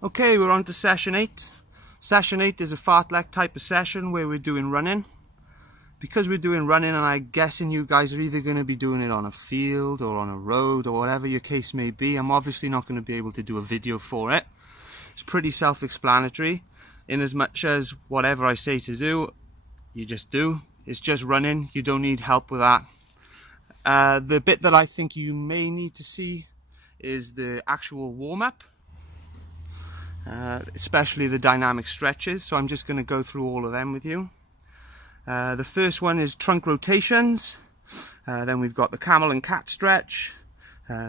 Okay, we're on to session 8. Session 8 is a fartlek type of session where we're doing running. Because we're doing running, and I'm guessing you guys are either going to be doing it on a field or on a road or whatever your case may be, I'm obviously not going to be able to do a video for it. It's pretty self-explanatory, in as much as whatever I say to do, you just do. It's just running, you don't need help with that. The bit that I think you may need to see is the actual warm-up. Especially the dynamic stretches, so I'm just going to go through all of them with you. The first one is trunk rotations, then we've got the camel and cat stretch,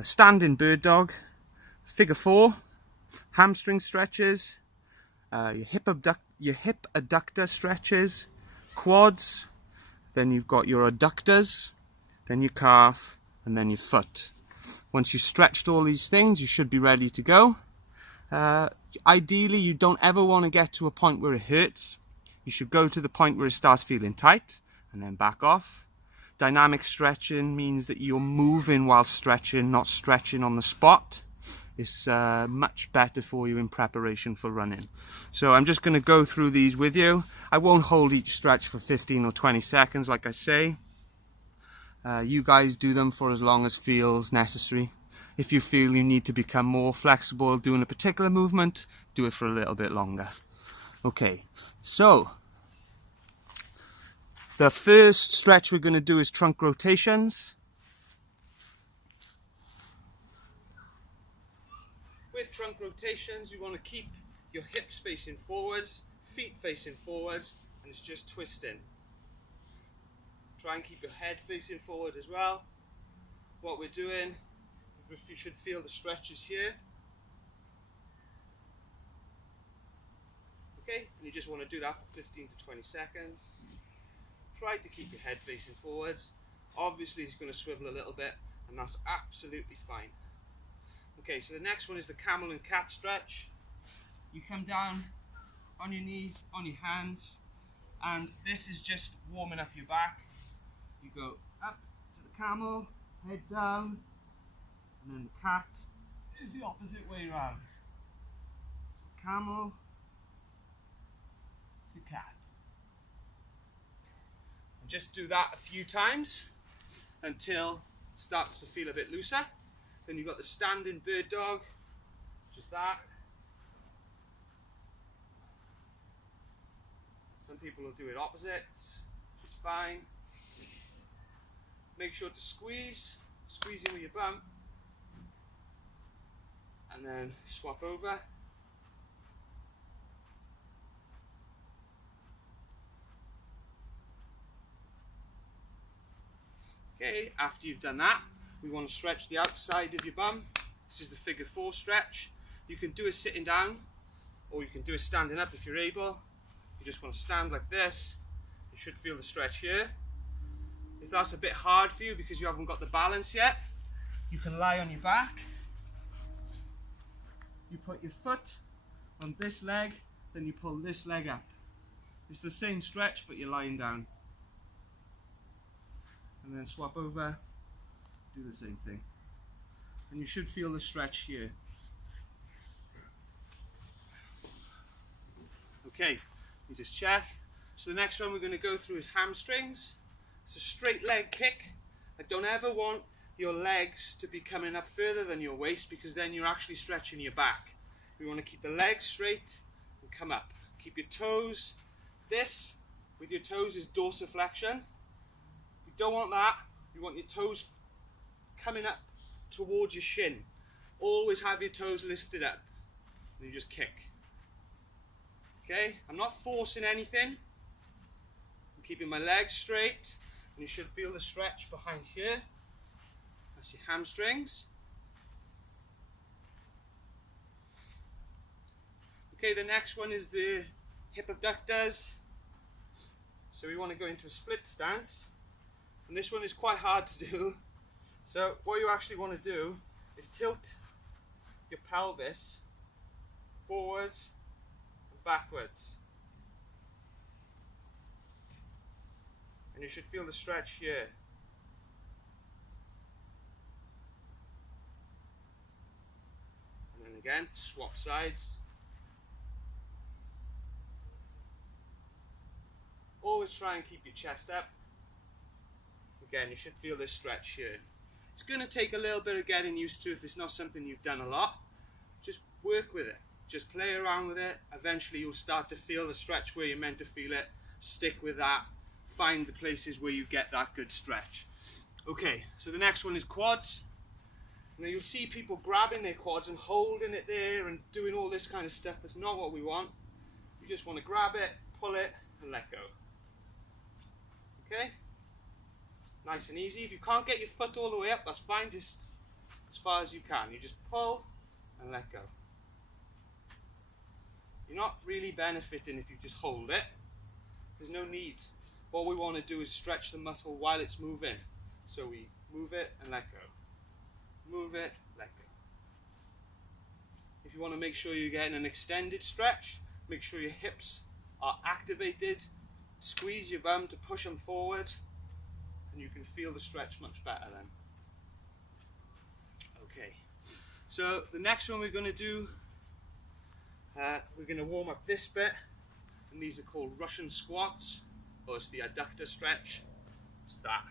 standing bird dog, figure 4, hamstring stretches, your hip adductor stretches, quads, then you've got your adductors, then your calf, and then your foot. Once you've stretched all these things, you should be ready to go. Ideally, you don't ever want to get to a point where it hurts. You should go to the point where it starts feeling tight and then back off. Dynamic stretching means that you're moving while stretching, not stretching on the spot. It's much better for you in preparation for running. So I'm just going to go through these with you. I won't hold each stretch for 15 or 20 seconds like I say. You guys do them for as long as feels necessary. If you feel you need to become more flexible doing a particular movement, do it for a little bit longer. Okay, so the first stretch we're going to do is trunk rotations. With trunk rotations, you want to keep your hips facing forwards, feet facing forwards, and it's just twisting. Try and keep your head facing forward as well. What we're doing, you should feel the stretches here. Okay, and you just want to do that for 15 to 20 seconds. Try to keep your head facing forwards. Obviously it's going to swivel a little bit, and that's absolutely fine. Okay, so the next one is the camel and cat stretch. You come down on your knees, on your hands, and this is just warming up your back. You go up to the camel, head down, and then the cat is the opposite way around. So camel to cat. And just do that a few times until it starts to feel a bit looser. Then you've got the standing bird dog, which is that. Some people will do it opposites, which is fine. Make sure to squeeze in with your bum, and then swap over. Okay, after you've done that, we want to stretch the outside of your bum. This is the figure 4 stretch. You can do it sitting down, or you can do it standing up if you're able. You just want to stand like this. You should feel the stretch here. If that's a bit hard for you because you haven't got the balance yet, you can lie on your back. You put your foot on this leg, then you pull this leg up. It's the same stretch, but you're lying down. And then swap over, do the same thing. And you should feel the stretch here. Okay, you just check. So the next one we're going to go through is hamstrings. It's a straight leg kick. I don't ever want your legs to be coming up further than your waist, because then you're actually stretching your back. We want to keep the legs straight and come up. Keep your toes. This with your toes is dorsiflexion. You don't want that. You want your toes coming up towards your shin. Always have your toes lifted up. And you just kick. Okay, I'm not forcing anything. I'm keeping my legs straight. And you should feel the stretch behind here. That's your hamstrings. Okay, the next one is the hip abductors. So we want to go into a split stance. And this one is quite hard to do. So what you actually want to do is tilt your pelvis forwards and backwards. And you should feel the stretch here. And then again, swap sides. Always try and keep your chest up. Again, you should feel this stretch here. It's going to take a little bit of getting used to if it's not something you've done a lot. Just work with it. Just play around with it. Eventually you'll start to feel the stretch where you're meant to feel it. Stick with that. Find the places where you get that good stretch. Okay, so the next one is quads. Now you'll see people grabbing their quads and holding it there and doing all this kind of stuff. That's not what we want. You just want to grab it, pull it, and let go. Okay? Nice and easy. If you can't get your foot all the way up, that's fine. Just as far as you can. You just pull and let go. You're not really benefiting if you just hold it. There's no need. What we want to do is stretch the muscle while it's moving. So we move it and let go. Move it, let go. If you want to make sure you're getting an extended stretch, make sure your hips are activated. Squeeze your bum to push them forward, and you can feel the stretch much better then. Okay, so the next one we're going to do, we're going to warm up this bit, and these are called Russian squats, or it's the adductor stretch. It's that.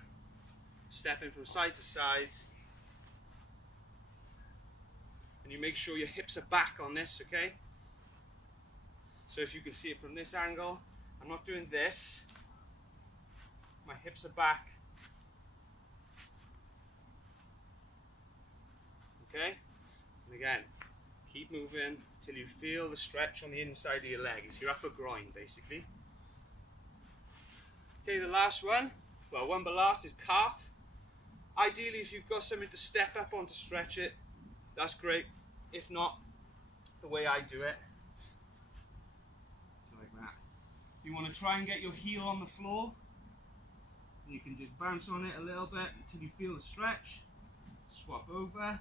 Stepping from side to side. And you make sure your hips are back on this, okay? So if you can see it from this angle, I'm not doing this. My hips are back. Okay? And again, keep moving till you feel the stretch on the inside of your leg. It's your upper groin, basically. Okay, the last one, well, one but last, is calf. Ideally, if you've got something to step up on to stretch it, that's great. If not, the way I do it, so like that. You want to try and get your heel on the floor, and you can just bounce on it a little bit until you feel the stretch. Swap over.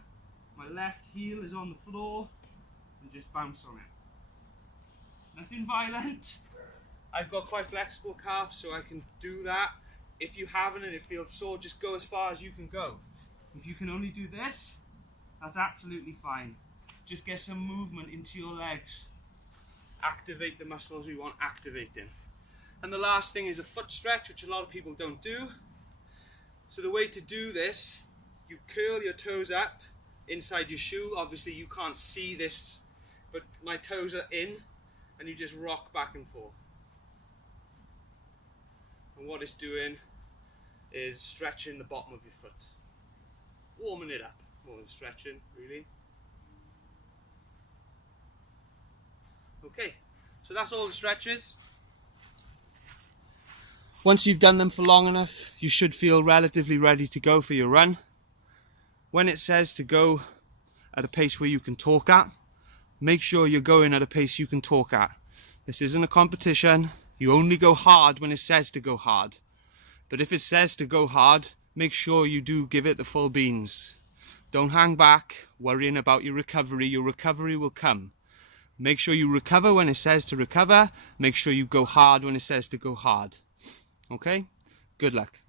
My left heel is on the floor, and just bounce on it. Nothing violent. I've got quite flexible calves, so I can do that. If you haven't and it feels sore, just go as far as you can go. If you can only do this, that's absolutely fine. Just get some movement into your legs. Activate the muscles we want activating. And the last thing is a foot stretch, which a lot of people don't do. So the way to do this, you curl your toes up inside your shoe. Obviously you can't see this, but my toes are in, and you just rock back and forth. And what it's doing is stretching the bottom of your foot. Warming it up, more than stretching, really. Okay, so that's all the stretches. Once you've done them for long enough, you should feel relatively ready to go for your run. When it says to go at a pace where you can talk at, make sure you're going at a pace you can talk at. This isn't a competition. You only go hard when it says to go hard. But if it says to go hard, make sure you do give it the full beans. Don't hang back worrying about your recovery. Your recovery will come. Make sure you recover when it says to recover. Make sure you go hard when it says to go hard. Okay? Good luck.